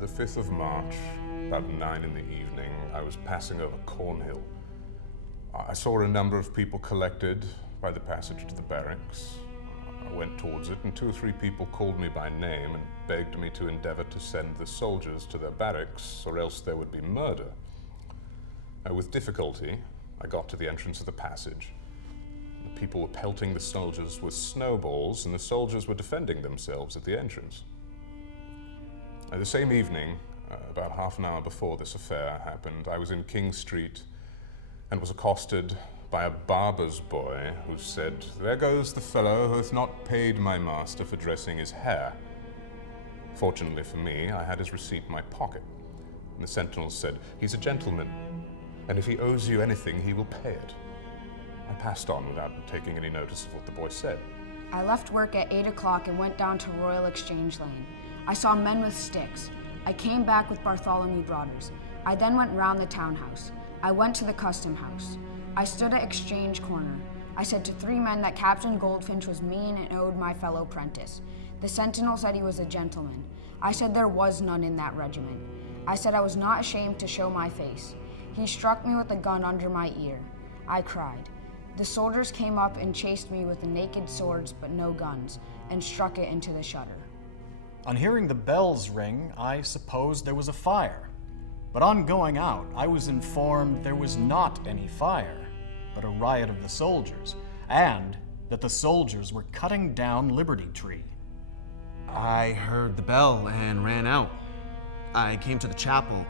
The 5th of March, about 9 in the evening, I was passing over Cornhill. I saw a number of people collected by the passage to the barracks. I went towards it, and 2 or 3 people called me by name and begged me to endeavor to send the soldiers to their barracks, or else there would be murder. With difficulty, I got to the entrance of the passage. The people were pelting the soldiers with snowballs, and the soldiers were defending themselves at the entrance. The same evening, about half an hour before this affair happened, I was in King Street and was accosted by a barber's boy who said, "There goes the fellow who hath not paid my master for dressing his hair." Fortunately for me, I had his receipt in my pocket, and the sentinel said, "He's a gentleman, and if he owes you anything, he will pay it." I passed on without taking any notice of what the boy said. I left work at 8 o'clock and went down to Royal Exchange Lane. I saw men with sticks. I came back with Bartholomew Brothers. I then went round the townhouse. I went to the custom house. I stood at Exchange Corner. I said to 3 men that Captain Goldfinch was mean and owed my fellow prentice. The sentinel said he was a gentleman. I said there was none in that regiment. I said I was not ashamed to show my face. He struck me with a gun under my ear. I cried. The soldiers came up and chased me with the naked swords but no guns, and struck it into the shutter. On hearing the bells ring, I supposed there was a fire. But on going out, I was informed there was not any fire, but a riot of the soldiers, and that the soldiers were cutting down Liberty Tree. I heard the bell and ran out. I came to the chapel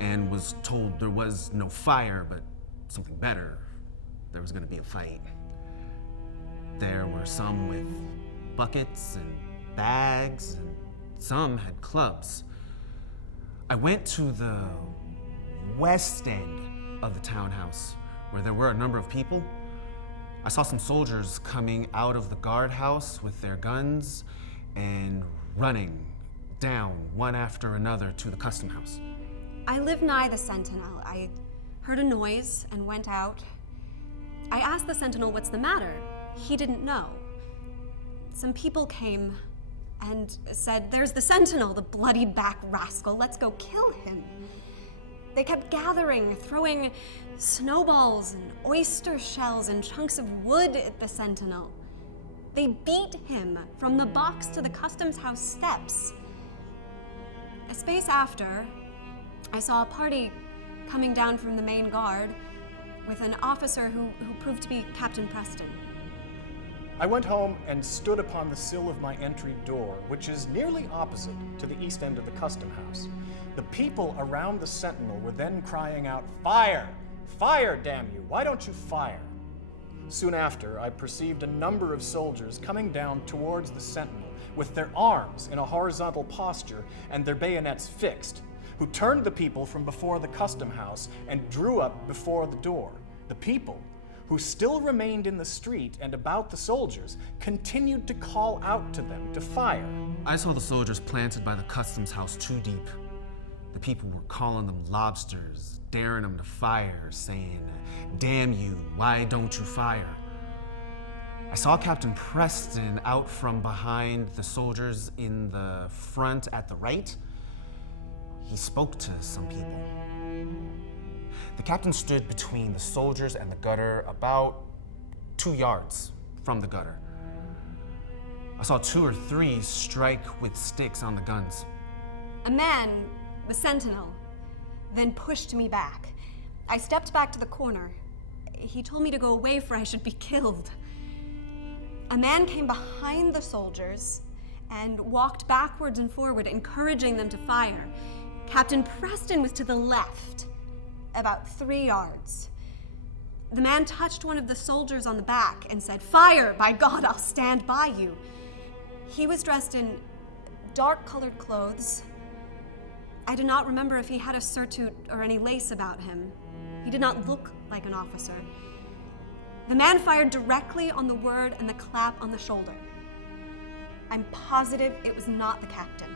and was told there was no fire, but something better. There was going to be a fight. There were some with buckets and bags, and some had clubs. I went to the west end of the townhouse, where there were a number of people. I saw some soldiers coming out of the guardhouse with their guns and running down one after another to the custom house. I live nigh the sentinel. I heard a noise and went out. I asked the sentinel what's the matter. He didn't know. Some people came and said, "There's the sentinel, the bloody back rascal. Let's go kill him." They kept gathering, throwing snowballs and oyster shells and chunks of wood at the sentinel. They beat him from the box to the customs house steps. A space after, I saw a party coming down from the main guard with an officer who proved to be Captain Preston. I went home and stood upon the sill of my entry door, which is nearly opposite to the east end of the custom house. The people around the sentinel were then crying out, "Fire! Fire, damn you! Why don't you fire?" Soon after, I perceived a number of soldiers coming down towards the sentinel with their arms in a horizontal posture and their bayonets fixed, who turned the people from before the custom house and drew up before the door. The people, who still remained in the street and about the soldiers, continued to call out to them to fire. I saw the soldiers planted by the customs house too deep. The people were calling them lobsters, daring them to fire, saying, "Damn you, why don't you fire?" I saw Captain Preston out from behind the soldiers in the front at the right. He spoke to some people. The captain stood between the soldiers and the gutter, about 2 yards from the gutter. I saw 2 or 3 strike with sticks on the guns. A man, the sentinel, then pushed me back. I stepped back to the corner. He told me to go away for I should be killed. A man came behind the soldiers and walked backwards and forward, encouraging them to fire. Captain Preston was to the left, about 3 yards. The man touched one of the soldiers on the back and said, "Fire! By God, I'll stand by you." He was dressed in dark-colored clothes. I do not remember if he had a surtout or any lace about him. He did not look like an officer. The man fired directly on the word and the clap on the shoulder. I'm positive it was not the captain.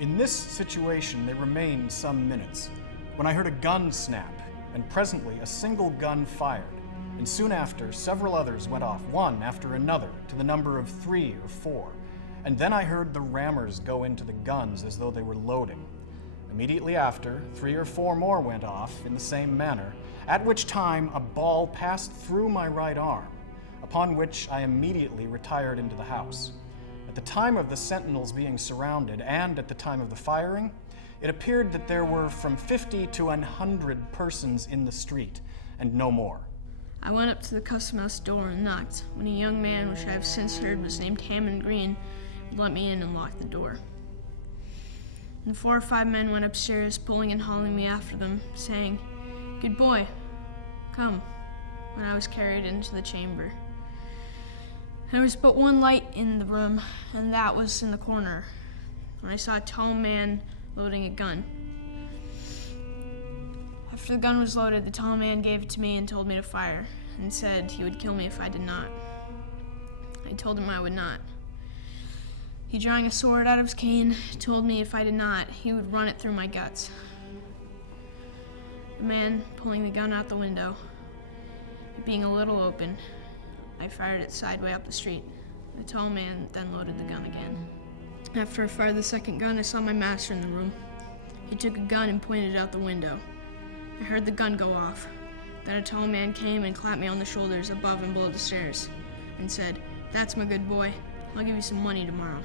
In this situation, they remained some minutes, when I heard a gun snap, and presently a single gun fired, and soon after several others went off, one after another, to the number of 3 or 4, and then I heard the rammers go into the guns as though they were loading. Immediately after, 3 or 4 more went off in the same manner, at which time a ball passed through my right arm, upon which I immediately retired into the house. At the time of the sentinels being surrounded and at the time of the firing, it appeared that there were from 50 to 100 persons in the street, and no more. I went up to the custom house door and knocked, when a young man, which I have since heard was named Hammond Green, let me in and locked the door. And 4 or 5 men went upstairs, pulling and hauling me after them, saying, "Good boy, come," when I was carried into the chamber. There was but one light in the room, and that was in the corner, when I saw a tall man loading a gun. After the gun was loaded, the tall man gave it to me and told me to fire, and said he would kill me if I did not. I told him I would not. He, drawing a sword out of his cane, told me if I did not, he would run it through my guts. The man pulling the gun out the window, it being a little open, I fired it sideways up the street. The tall man then loaded the gun again. After I fired the second gun, I saw my master in the room. He took a gun and pointed it out the window. I heard the gun go off. Then a tall man came and clapped me on the shoulders above and below the stairs, and said, "That's my good boy. I'll give you some money tomorrow."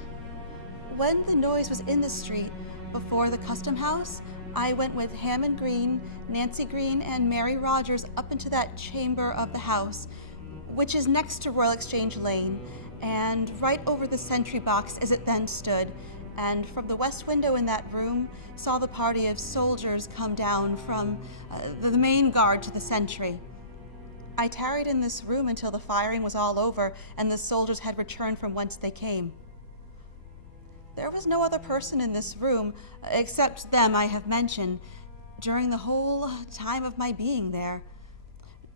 When the noise was in the street before the custom house, I went with Hammond Green, Nancy Green, and Mary Rogers up into that chamber of the house, which is next to Royal Exchange Lane, and right over the sentry box as it then stood, and from the west window in that room saw the party of soldiers come down from the main guard to the sentry. I tarried in this room until the firing was all over and the soldiers had returned from whence they came. There was no other person in this room, except them I have mentioned, during the whole time of my being there.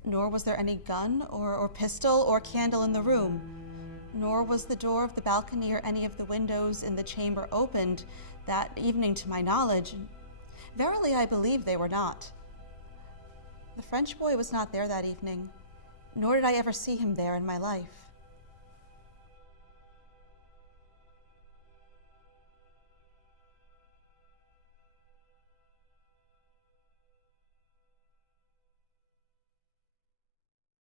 Nor was there any gun or pistol or candle in the room, nor was the door of the balcony or any of the windows in the chamber opened that evening to my knowledge. Verily, I believe they were not. The French boy was not there that evening, nor did I ever see him there in my life.